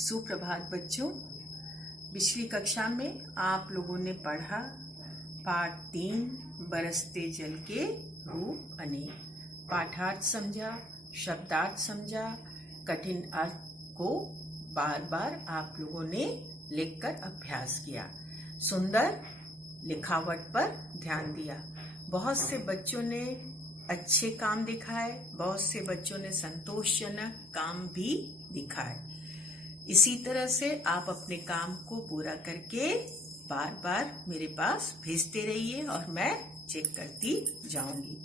सुप्रभात बच्चों। पिछली कक्षा में आप लोगों ने पढ़ा पाठ 3 बरसते जल के रूप अनेक। पाठार्थ समझा, शब्दार्थ समझा, कठिन अर्थ को बार बार आप लोगों ने लिखकर अभ्यास किया। सुंदर लिखावट पर ध्यान दिया। बहुत से बच्चों ने अच्छे काम दिखाए, बहुत से बच्चों ने संतोषजनक काम भी दिखाए। इसी तरह से आप अपने काम को पूरा करके बार बार मेरे पास भेजते रहिए और मैं चेक करती जाऊंगी।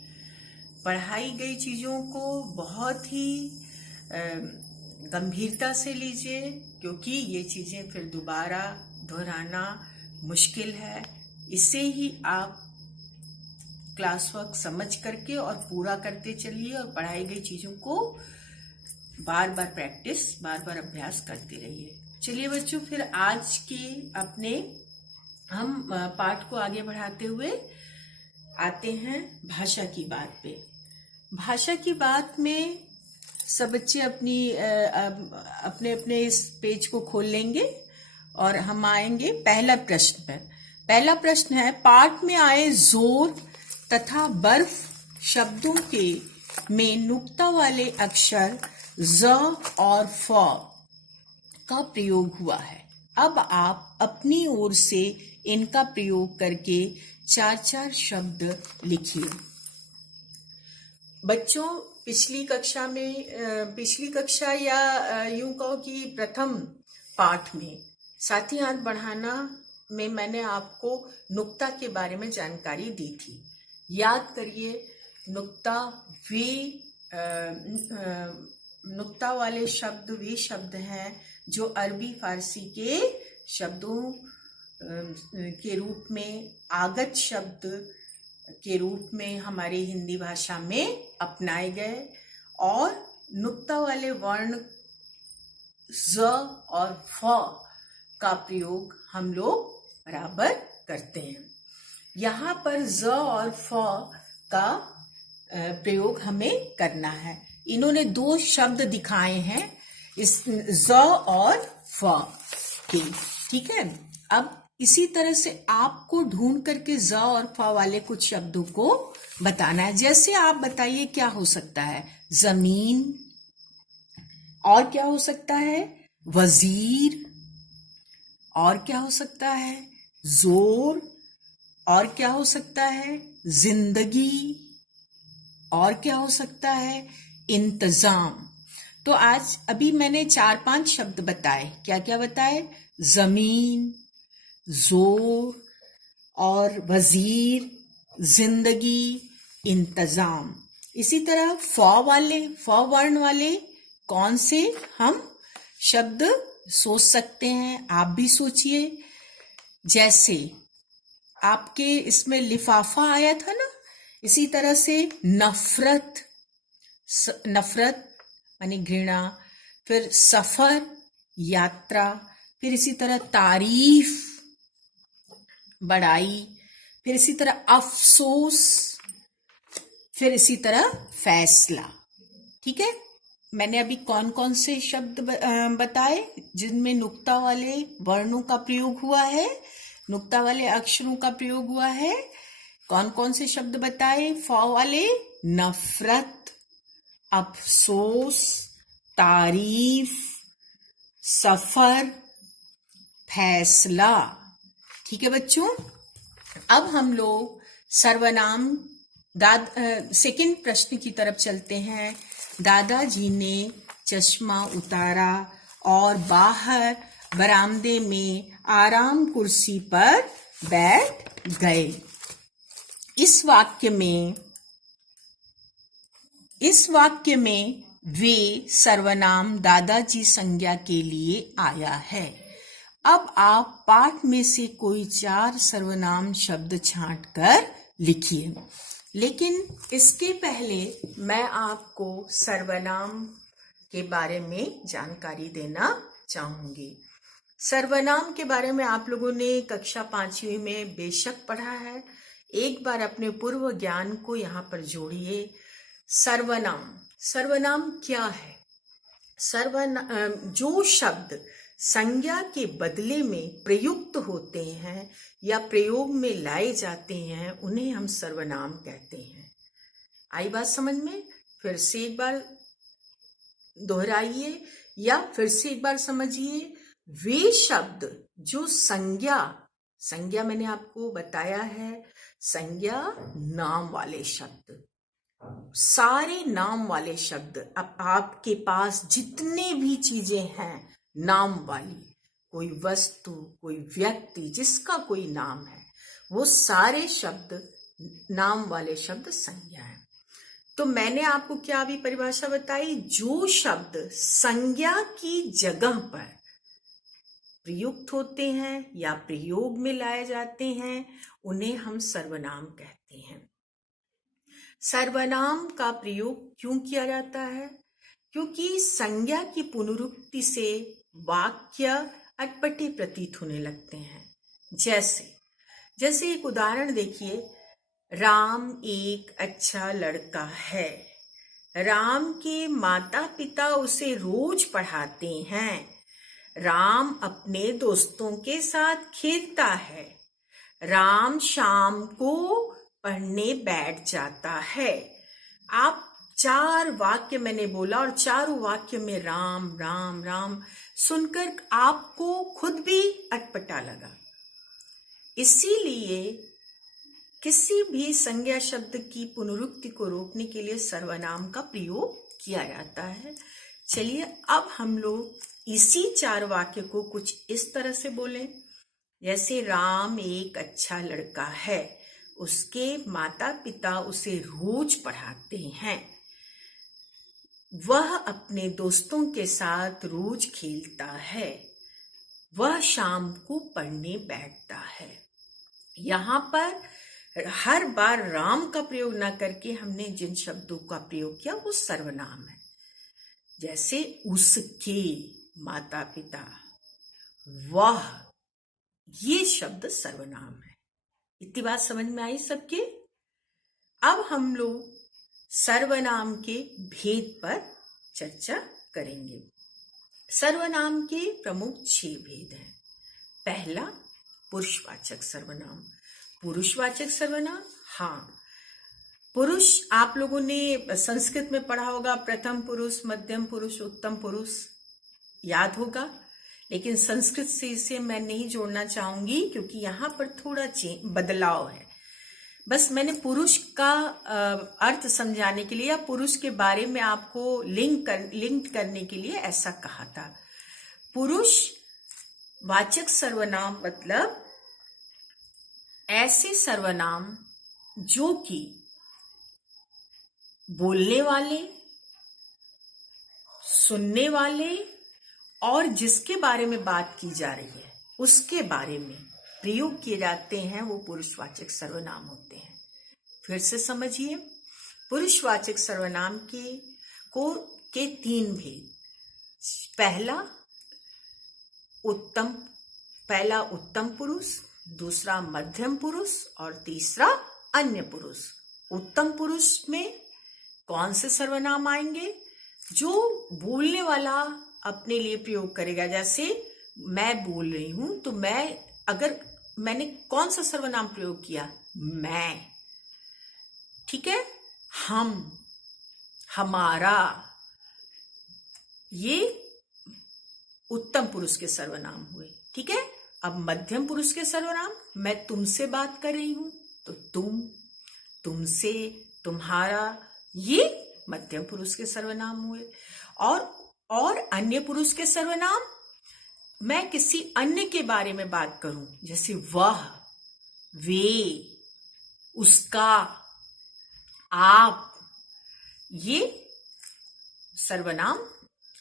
पढ़ाई गई चीज़ों को बहुत ही गंभीरता से लीजिए, क्योंकि ये चीज़ें फिर दोबारा दोहराना मुश्किल है। इससे ही आप क्लास वर्क समझ करके और पूरा करते चलिए और पढ़ाई गई चीज़ों को बार बार प्रैक्टिस, बार बार अभ्यास करते रहिए। चलिए बच्चों, फिर आज के अपने हम पाठ को आगे बढ़ाते हुए आते हैं भाषा की बात पे। भाषा की बात में सब बच्चे अपने अपने इस पेज को खोल लेंगे और हम आएंगे पहला प्रश्न पर। पहला प्रश्न है, पाठ में आए जोर तथा बर्फ शब्दों के में नुक्ता वाले अक्षर ज और फ का प्रयोग हुआ है। अब आप अपनी ओर से इनका प्रयोग करके 4-4 शब्द लिखिए। बच्चों, पिछली कक्षा या यूं कहो कि प्रथम पाठ में साथी हाथ बढ़ाना में मैंने आपको नुक्ता के बारे में जानकारी दी थी। याद करिए, नुक्ता वाले शब्द वे शब्द हैं जो अरबी फारसी के शब्दों के रूप में, आगत शब्द के रूप में हमारी हिंदी भाषा में अपनाए गए, और नुक्ता वाले वर्ण ज और फ का प्रयोग हम लोग बराबर करते हैं। यहाँ पर ज और फ का प्रयोग हमें करना है। इन्होंने 2 शब्द दिखाए हैं इस ज और फ के, ठीक है। अब इसी तरह से आपको ढूंढ करके ज और फ वाले कुछ शब्दों को बताना है। जैसे आप बताइए, क्या हो सकता है? जमीन, और क्या हो सकता है? वजीर, और क्या हो सकता है? जोर, और क्या हो सकता है? जिंदगी, और क्या हो सकता है? इंतजाम। तो आज अभी मैंने 4-5 शब्द बताए। क्या क्या बताए? जमीन, जोर और वजीर, जिंदगी, इंतजाम। इसी तरह फ वर्ण वाले कौन से हम शब्द सोच सकते हैं? आप भी सोचिए। जैसे आपके इसमें लिफाफा आया था ना, इसी तरह से नफरत यानी घृणा, फिर सफर यात्रा, फिर इसी तरह तारीफ बड़ाई, फिर इसी तरह अफसोस, फिर इसी तरह फैसला। ठीक है, मैंने अभी कौन कौन से शब्द बताए जिनमें नुक्ता वाले वर्णों का प्रयोग हुआ है, नुक्ता वाले अक्षरों का प्रयोग हुआ है। कौन कौन से शब्द बताए? फ वाले नफरत, अफसोस, तारीफ, सफर, फैसला। ठीक है बच्चों, अब हम लोग सर्वनाम सेकंड प्रश्न की तरफ चलते हैं। दादाजी ने चश्मा उतारा और बाहर बरामदे में आराम कुर्सी पर बैठ गए। इस वाक्य में वे सर्वनाम दादाजी संज्ञा के लिए आया है। अब आप पाठ में से कोई 4 सर्वनाम शब्द छांट कर लिखिए। लेकिन इसके पहले मैं आपको सर्वनाम के बारे में जानकारी देना चाहूंगी। सर्वनाम के बारे में आप लोगों ने कक्षा 5वीं में बेशक पढ़ा है। एक बार अपने पूर्व ज्ञान को यहाँ पर जोड़िए। सर्वनाम क्या है? जो शब्द संज्ञा के बदले में प्रयुक्त होते हैं या प्रयोग में लाए जाते हैं, उन्हें हम सर्वनाम कहते हैं। आई बात समझ में? फिर से एक बार दोहराइए या फिर से एक बार समझिए। वे शब्द जो संज्ञा मैंने आपको बताया है, संज्ञा नाम वाले शब्द, सारे नाम वाले शब्द। अब आपके पास जितने भी चीजें हैं नाम वाली, कोई वस्तु, कोई व्यक्ति, जिसका कोई नाम है, वो सारे शब्द नाम वाले शब्द संज्ञा है। तो मैंने आपको क्या अभी परिभाषा बताई? जो शब्द संज्ञा की जगह पर प्रयुक्त होते हैं या प्रयोग में लाए जाते हैं, उन्हें हम सर्वनाम कहते हैं। सर्वनाम का प्रयोग क्यों किया जाता है? क्योंकि संज्ञा की पुनरुक्ति से वाक्य अटपटे प्रतीत होने लगते हैं। जैसे एक उदाहरण देखिए, राम एक अच्छा लड़का है। राम के माता पिता उसे रोज पढ़ाते हैं। राम अपने दोस्तों के साथ खेलता है। राम शाम को पढ़ने बैठ जाता है। आप 4 वाक्य मैंने बोला और चारों वाक्य में राम राम राम सुनकर आपको खुद भी अटपटा लगा। इसीलिए किसी भी संज्ञा शब्द की पुनरुक्ति को रोकने के लिए सर्वनाम का प्रयोग किया जाता है। चलिए अब हम लोग इसी 4 वाक्य को कुछ इस तरह से बोलें, जैसे राम एक अच्छा लड़का है, उसके माता पिता उसे रोज पढ़ाते हैं, वह अपने दोस्तों के साथ रोज खेलता है, वह शाम को पढ़ने बैठता है। यहाँ पर हर बार राम का प्रयोग ना करके हमने जिन शब्दों का प्रयोग किया वो सर्वनाम है। जैसे उसके माता पिता, वह, ये शब्द सर्वनाम है। इतनी बात समझ में आई सबके? अब हम लोग सर्वनाम के भेद पर चर्चा करेंगे। सर्वनाम के प्रमुख 6 भेद हैं। पहला, पुरुषवाचक सर्वनाम। पुरुषवाचक सर्वनाम, हाँ, पुरुष आप लोगों ने संस्कृत में पढ़ा होगा, प्रथम पुरुष, मध्यम पुरुष, उत्तम पुरुष, याद होगा। लेकिन संस्कृत से इसे मैं नहीं जोड़ना चाहूंगी क्योंकि यहाँ पर थोड़ा बदलाव है। बस मैंने पुरुष का अर्थ समझाने के लिए या पुरुष के बारे में आपको लिंक करने के लिए ऐसा कहा था। पुरुष वाचक सर्वनाम मतलब ऐसे सर्वनाम जो कि बोलने वाले, सुनने वाले और जिसके बारे में बात की जा रही है उसके बारे में प्रयोग किए जाते हैं, वो पुरुषवाचक सर्वनाम होते हैं। फिर से समझिए, पुरुषवाचक सर्वनाम के 3 भेद। पहला उत्तम पुरुष, दूसरा मध्यम पुरुष और तीसरा अन्य पुरुष। उत्तम पुरुष में कौन से सर्वनाम आएंगे? जो बोलने वाला अपने लिए प्रयोग करेगा। जैसे मैं बोल रही हूं तो मैंने कौन सा सर्वनाम प्रयोग किया? मैं। ठीक है, हम, हमारा, ये उत्तम पुरुष के सर्वनाम हुए। ठीक है, अब मध्यम पुरुष के सर्वनाम, मैं तुमसे बात कर रही हूं तो तुम, तुमसे, तुम्हारा, ये मध्यम पुरुष के सर्वनाम हुए। और अन्य पुरुष के सर्वनाम, मैं किसी अन्य के बारे में बात करूं, जैसे वह, वे, उसका, आप, ये सर्वनाम,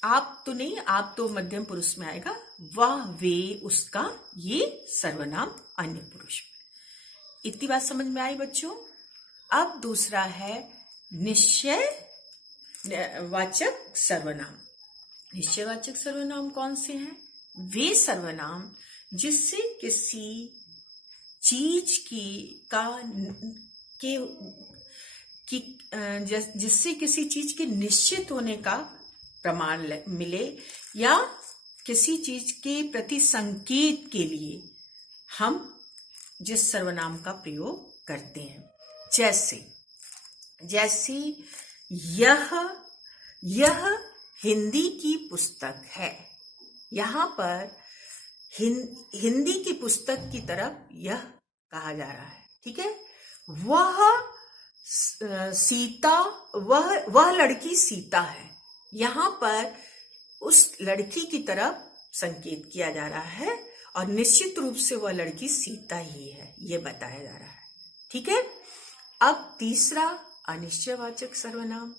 आप तो नहीं, आप तो मध्यम पुरुष में आएगा। वह, वे, उसका, ये सर्वनाम अन्य पुरुष में। इतनी बात समझ में आई बच्चों? अब दूसरा है निश्चय वाचक सर्वनाम। निश्चयवाचक सर्वनाम कौन से हैं? वे सर्वनाम जिससे किसी चीज जिससे किसी चीज के निश्चित होने का प्रमाण मिले या किसी चीज के प्रति संकेत के लिए हम जिस सर्वनाम का प्रयोग करते हैं, जैसे यह हिंदी की पुस्तक है। यहाँ पर हिंदी की पुस्तक की तरफ यह कहा जा रहा है, ठीक है। वह लड़की सीता है। यहाँ पर उस लड़की की तरफ संकेत किया जा रहा है और निश्चित रूप से वह लड़की सीता ही है, ये बताया जा रहा है, ठीक है। अब तीसरा अनिश्चयवाचक सर्वनाम।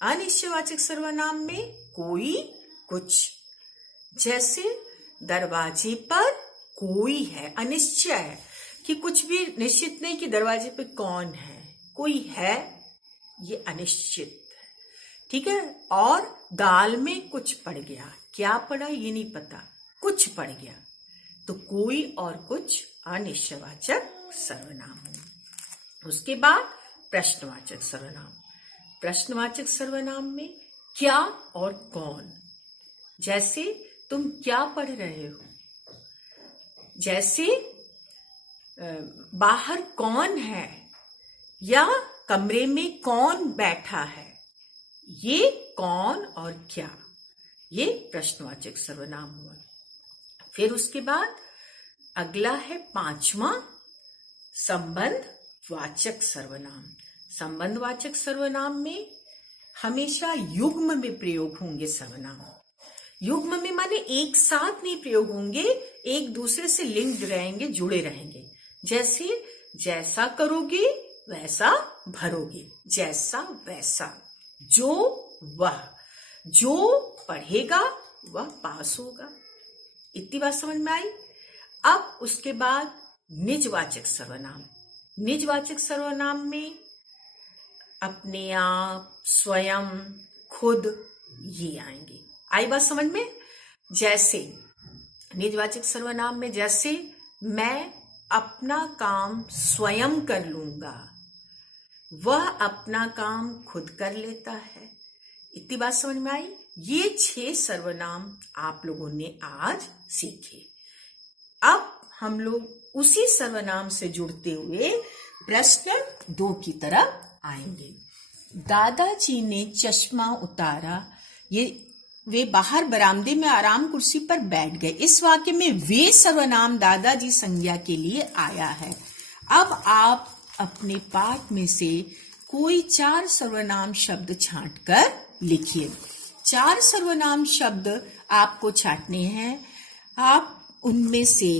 अनिश्चयवाचक सर्वनाम में कोई कुछ, जैसे दरवाजे पर कोई है, अनिश्चय है कि कुछ भी निश्चित नहीं कि दरवाजे पे कौन है, कोई है, ये अनिश्चित है, ठीक है। और दाल में कुछ पड़ गया, क्या पड़ा ये नहीं पता, कुछ पड़ गया, तो कोई और कुछ अनिश्चयवाचक सर्वनाम हो। उसके बाद प्रश्नवाचक सर्वनाम। प्रश्नवाचक सर्वनाम में क्या और कौन, जैसे तुम क्या पढ़ रहे हो, जैसे बाहर कौन है या कमरे में कौन बैठा है, ये कौन और क्या, ये प्रश्नवाचक सर्वनाम हुआ। फिर उसके बाद अगला है पांचवा संबंधवाचक सर्वनाम। संबंधवाचक सर्वनाम में हमेशा युग्म में प्रयोग होंगे सर्वनाम। युग्म में माने एक साथ नहीं प्रयोग होंगे, एक दूसरे से लिंक्ड रहेंगे, जुड़े रहेंगे। जैसे जैसा करोगे वैसा भरोगे, जैसा वैसा, जो वह, जो पढ़ेगा वह पास होगा। इतनी बात समझ में आई। अब उसके बाद निजवाचक सर्वनाम। निजवाचक सर्वनाम में अपने आप, स्वयं, खुद, ये आएंगे। आई बात समझ में। जैसे निजवाचक सर्वनाम में, जैसे मैं अपना काम स्वयं कर लूंगा, वह अपना काम खुद कर लेता है। इतनी बात समझ में आई। ये 6 सर्वनाम आप लोगों ने आज सीखे। अब हम लोग उसी सर्वनाम से जुड़ते हुए प्रश्न 2 की तरफ आएंगे। दादाजी ने चश्मा उतारा, ये वे बाहर बरामदे में आराम कुर्सी पर बैठ गए। इस वाक्य में वे सर्वनाम दादाजी संज्ञा के लिए आया है। अब आप अपने पाठ में से कोई 4 सर्वनाम शब्द छांटकर लिखिए। 4 सर्वनाम शब्द आपको छांटने हैं। आप उनमें से,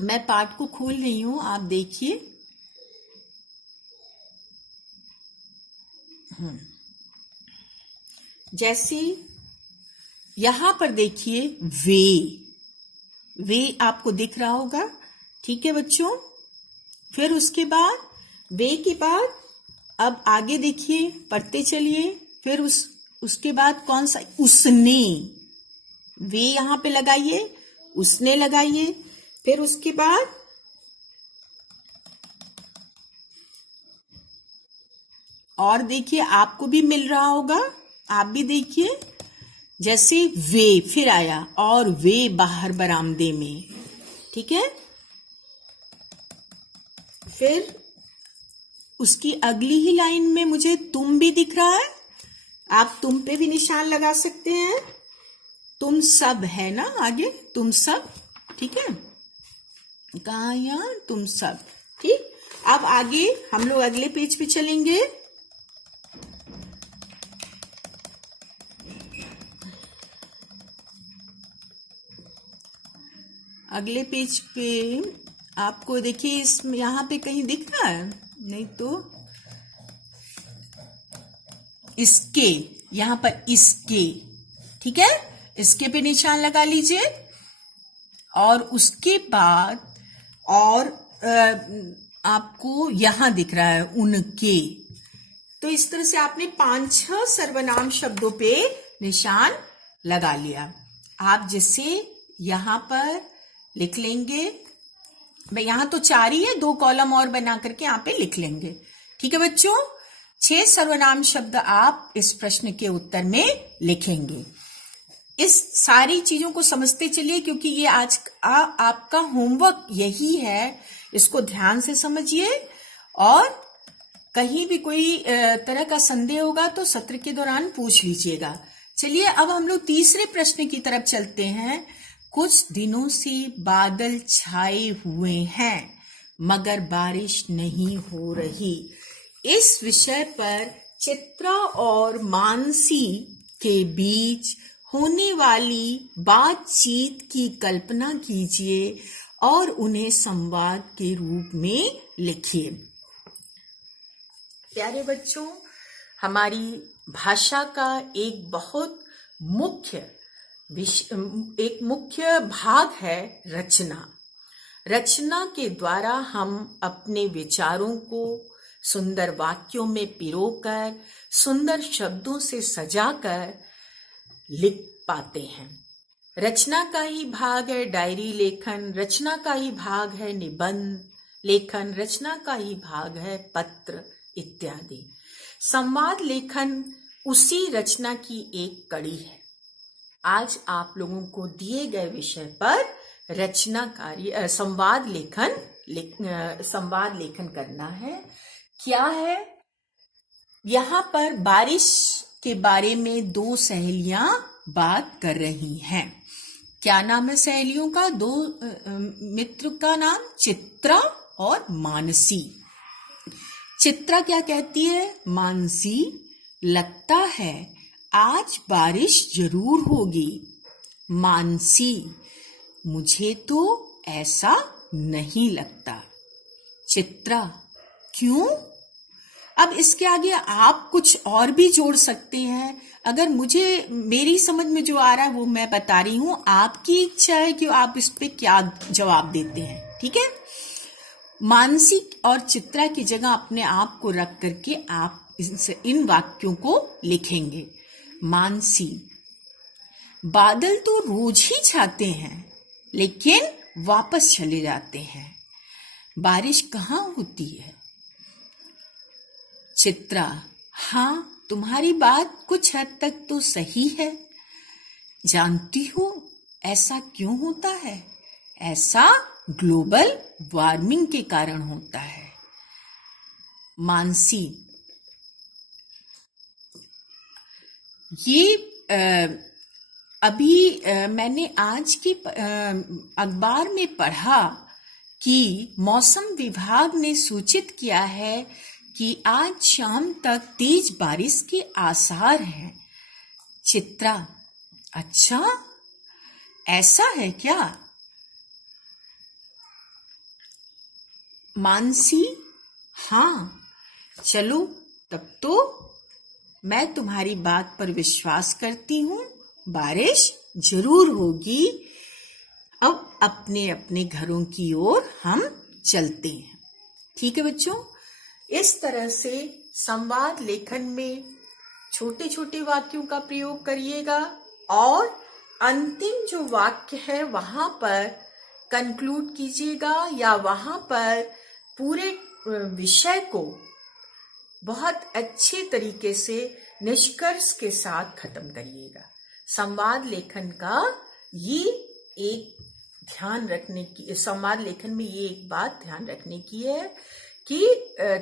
मैं पाठ को खोल रही हूं, आप देखिए। जैसे यहां पर देखिए वे आपको दिख रहा होगा, ठीक है बच्चों। फिर उसके बाद वे के बाद अब आगे देखिए, पढ़ते चलिए। फिर उसके बाद कौन सा, उसने, वे यहां पे लगाइए, उसने लगाइए। फिर उसके बाद और देखिए, आपको भी मिल रहा होगा, आप भी देखिए। जैसे वे, फिर आया और वे बाहर बरामदे में, ठीक है। फिर उसकी अगली ही लाइन में मुझे तुम भी दिख रहा है, आप तुम पे भी निशान लगा सकते हैं। तुम सब है ना आगे, तुम सब, ठीक है। कहाँ, यहाँ तुम सब, ठीक। अब आगे हम लोग अगले पेज पे चलेंगे। अगले पेज पे आपको देखिए, इस यहाँ पे कहीं दिख रहा है, नहीं तो इसके, यहाँ पर इसके, ठीक है, इसके पे निशान लगा लीजिए। और उसके बाद और आपको यहां दिख रहा है उनके। तो इस तरह से आपने 5-6 सर्वनाम शब्दों पे निशान लगा लिया। आप जैसे यहां पर लिख लेंगे, भाई यहां तो 4 ही है, 2 कॉलम और बना करके यहाँ पे लिख लेंगे, ठीक है बच्चों। 6 सर्वनाम शब्द आप इस प्रश्न के उत्तर में लिखेंगे। इस सारी चीजों को समझते चलिए, क्योंकि ये आज आपका होमवर्क यही है। इसको ध्यान से समझिए और कहीं भी कोई तरह का संदेह होगा तो सत्र के दौरान पूछ लीजिएगा। चलिए अब हम लोग तीसरे प्रश्न की तरफ चलते हैं। कुछ दिनों से बादल छाए हुए हैं मगर बारिश नहीं हो रही। इस विषय पर चित्रा और मानसी के बीच होने वाली बातचीत की कल्पना कीजिए और उन्हें संवाद के रूप में लिखिए। प्यारे बच्चों, हमारी भाषा का एक बहुत मुख्य भाग है रचना। रचना के द्वारा हम अपने विचारों को सुंदर वाक्यों में पिरोकर, सुंदर शब्दों से सजाकर लिख पाते हैं। रचना का ही भाग है डायरी लेखन, रचना का ही भाग है निबंध लेखन, रचना का ही भाग है पत्र इत्यादि। संवाद लेखन उसी रचना की एक कड़ी है। आज आप लोगों को दिए गए विषय पर रचना कार्य संवाद लेखन करना है। क्या है? यहाँ पर बारिश के बारे में दो सहेलियां बात कर रही हैं। क्या नाम है सहेलियों का? दो मित्र का नाम चित्रा और मानसी। चित्रा क्या कहती है? मानसी, लगता है आज बारिश जरूर होगी। मानसी, मुझे तो ऐसा नहीं लगता। चित्रा, क्यों? अब इसके आगे आप कुछ और भी जोड़ सकते हैं। अगर मेरी समझ में जो आ रहा है वो मैं बता रही हूं, आपकी इच्छा है कि आप इस पे क्या जवाब देते हैं। ठीक है? मानसी और चित्रा की जगह अपने आप को रख करके आप इन वाक्यों को लिखेंगे। मानसी, बादल तो रोज ही छाते हैं लेकिन वापस चले जाते हैं। बारिश कहाँ होती है? चित्रा, हाँ, तुम्हारी बात कुछ हद तक तो सही है। जानती हो ऐसा क्यों होता है? ऐसा ग्लोबल वार्मिंग के कारण होता है। मानसी, ये अभी मैंने आज के अखबार में पढ़ा कि मौसम विभाग ने सूचित किया है कि आज शाम तक तेज बारिश के आसार हैं। चित्रा, अच्छा, ऐसा है क्या? मानसी, हाँ, चलो तब तो मैं तुम्हारी बात पर विश्वास करती हूँ, बारिश जरूर होगी। अब अपने अपने घरों की ओर हम चलते हैं। ठीक है बच्चों, इस तरह से संवाद लेखन में छोटे छोटे वाक्यों का प्रयोग करिएगा और अंतिम जो वाक्य है वहां पर कंक्लूड कीजिएगा या वहां पर पूरे विषय को बहुत अच्छे तरीके से निष्कर्ष के साथ खत्म करिएगा। संवाद लेखन का ये एक संवाद लेखन में ये एक बात ध्यान रखने की है कि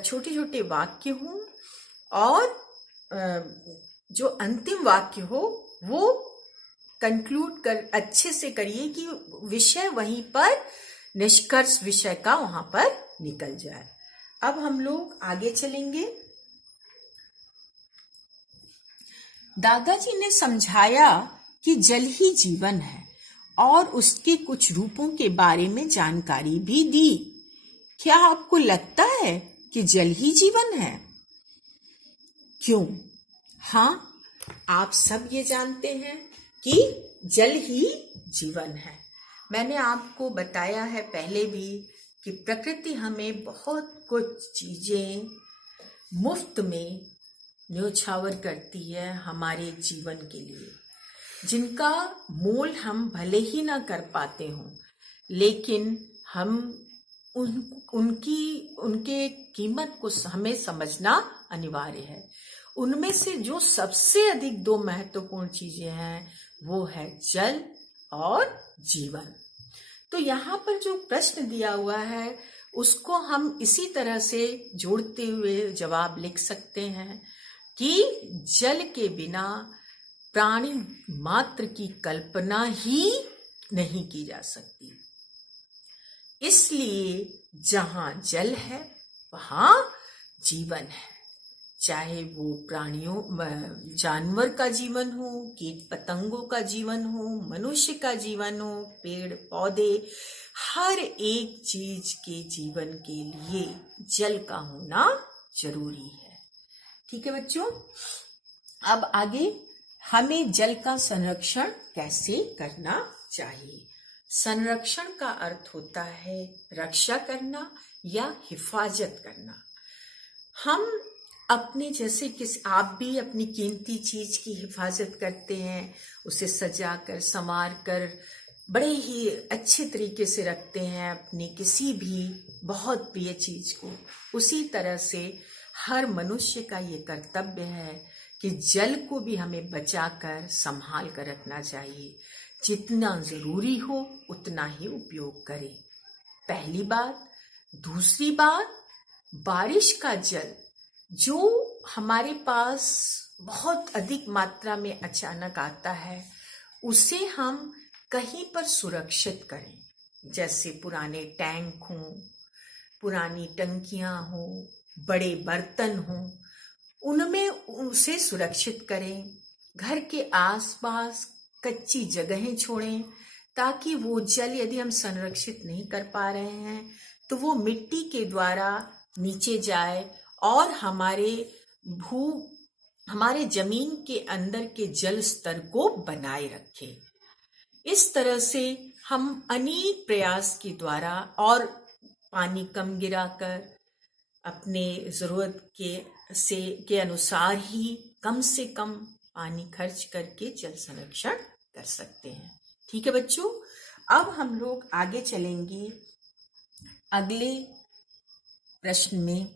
छोटे छोटे वाक्य हों और जो अंतिम वाक्य हो वो कंक्लूड कर अच्छे से करिए कि विषय वहीं पर निष्कर्ष विषय का वहां पर निकल जाए। अब हम लोग आगे चलेंगे। दादाजी ने समझाया कि जल ही जीवन है और उसके कुछ रूपों के बारे में जानकारी भी दी। क्या आपको लगता है कि जल ही जीवन है? क्यों? हाँ, आप सब ये जानते हैं कि जल ही जीवन है। मैंने आपको बताया है पहले भी कि प्रकृति हमें बहुत कुछ चीजें मुफ्त में न्योछावर करती है हमारे जीवन के लिए, जिनका मोल हम भले ही ना कर पाते हों, लेकिन हम उनके कीमत को हमें समझना अनिवार्य है। उनमें से जो सबसे अधिक दो महत्वपूर्ण चीजें हैं वो है जल और जीवन। तो यहाँ पर जो प्रश्न दिया हुआ है उसको हम इसी तरह से जोड़ते हुए जवाब लिख सकते हैं कि जल के बिना प्राणी मात्र की कल्पना ही नहीं की जा सकती। इसलिए जहां जल है वहां जीवन है, चाहे वो प्राणियों जानवर का जीवन हो, कीट पतंगों का जीवन हो, मनुष्य का जीवन हो, पेड़ पौधे, हर एक चीज के जीवन के लिए जल का होना जरूरी है। ठीक है बच्चों, अब आगे हमें जल का संरक्षण कैसे करना चाहिए। संरक्षण का अर्थ होता है रक्षा करना या हिफाजत करना। हम अपने जैसे आप भी अपनी कीमती चीज की हिफाजत करते हैं, उसे सजा कर संवार कर बड़े ही अच्छे तरीके से रखते हैं अपनी किसी भी बहुत प्रिय चीज को। उसी तरह से हर मनुष्य का ये कर्तव्य है कि जल को भी हमें बचाकर संभाल कर रखना चाहिए। जितना जरूरी हो उतना ही उपयोग करें, पहली बात। दूसरी बात, बारिश का जल जो हमारे पास बहुत अधिक मात्रा में अचानक आता है, उसे हम कहीं पर सुरक्षित करें, जैसे पुराने टैंक हों, पुरानी टंकियां हों, बड़े बर्तन हों, उनमें उसे सुरक्षित करें। घर के आसपास कच्ची जगहें छोड़ें ताकि वो जल यदि हम संरक्षित नहीं कर पा रहे हैं तो वो मिट्टी के द्वारा नीचे जाए और हमारे जमीन के अंदर के जल स्तर को बनाए रखे। इस तरह से हम अनेक प्रयास के द्वारा और पानी कम गिराकर अपने जरूरत के अनुसार ही कम से कम पानी खर्च करके जल संरक्षण कर सकते हैं। ठीक है बच्चों, अब हम लोग आगे चलेंगे अगले प्रश्न में।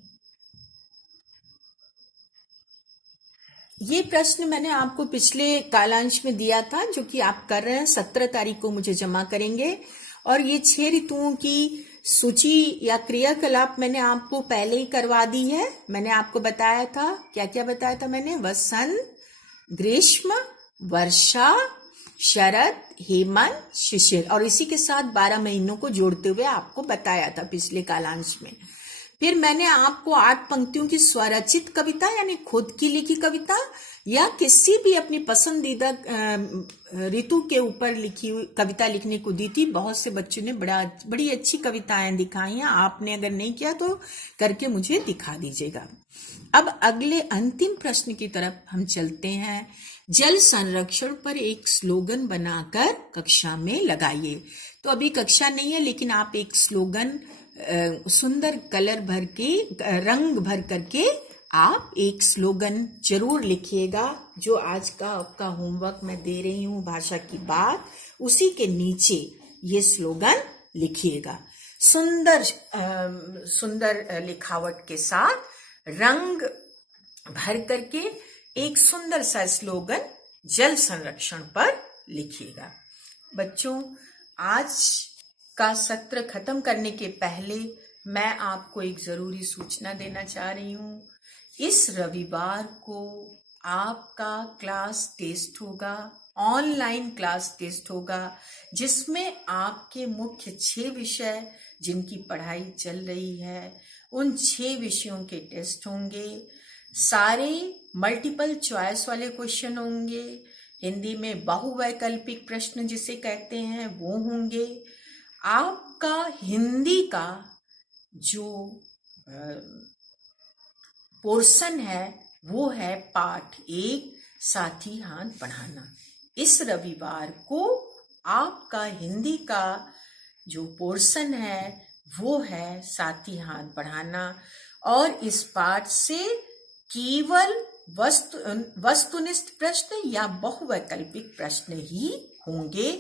ये प्रश्न मैंने आपको पिछले कालांश में दिया था, जो कि आप कर रहे हैं, 17 तारीख को मुझे जमा करेंगे। और ये 6 ऋतुओं की सूची या क्रियाकलाप मैंने आपको पहले ही करवा दी है। मैंने आपको बताया था, क्या क्या बताया था मैंने? वसंत, ग्रीष्म, वर्षा, शरद, हेमंत, शिशिर, और इसी के साथ 12 महीनों को जोड़ते हुए आपको बताया था पिछले कालांश में। फिर मैंने आपको 8 पंक्तियों की स्वरचित कविता यानी खुद की लिखी कविता या किसी भी अपनी पसंदीदा ऋतु के ऊपर लिखी हुई कविता लिखने को दी थी। बहुत से बच्चों ने बड़ी अच्छी कविताएं दिखाई हैं। आपने अगर नहीं किया तो करके मुझे दिखा दीजिएगा। अब अगले अंतिम प्रश्न की तरफ हम चलते हैं। जल संरक्षण पर एक स्लोगन बनाकर कक्षा में लगाइए। तो अभी कक्षा नहीं है, लेकिन आप एक स्लोगन सुंदर कलर भर के रंग भर करके आप एक स्लोगन जरूर लिखिएगा। जो आज का आपका होमवर्क मैं दे रही हूँ भाषा की बात, उसी के नीचे ये स्लोगन लिखिएगा। सुंदर लिखावट के साथ रंग भर करके एक सुंदर सा स्लोगन जल संरक्षण पर लिखिएगा। बच्चों, आज का सत्र खत्म करने के पहले मैं आपको एक जरूरी सूचना देना चाह रही हूँ। इस रविवार को आपका क्लास टेस्ट होगा, ऑनलाइन क्लास टेस्ट होगा, जिसमें आपके मुख्य 6 विषय जिनकी पढ़ाई चल रही है, उन 6 विषयों के टेस्ट होंगे। सारे मल्टीपल चॉइस वाले क्वेश्चन होंगे। हिंदी में बहुवैकल्पिक प्रश्न जिसे कहते हैं वो होंगे। आपका हिंदी का जो पोर्शन है वो है पाठ 1 साथी हाथ बढ़ाना। इस रविवार को आपका हिंदी का जो पोर्शन है वो है साथी हाथ बढ़ाना, और इस पाठ से केवल वस्तुनिष्ठ प्रश्न या बहुवैकल्पिक प्रश्न ही होंगे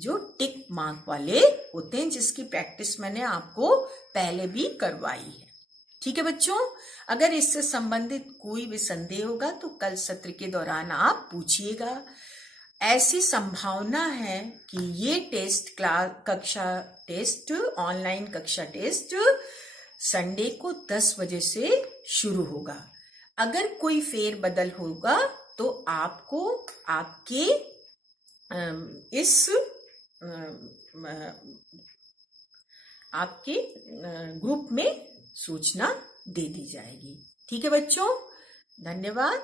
जो टिक मार्क वाले होते हैं, जिसकी प्रैक्टिस मैंने आपको पहले भी करवाई है। ठीक है बच्चों, अगर इससे संबंधित कोई भी संदेह होगा तो कल सत्र के दौरान आप पूछिएगा। ऐसी संभावना है कि ये ऑनलाइन कक्षा टेस्ट संडे को 10 बजे से शुरू होगा। अगर कोई फेर बदल होगा तो आपको आपके आपके ग्रुप में सूचना दे दी जाएगी। ठीक है बच्चों, धन्यवाद।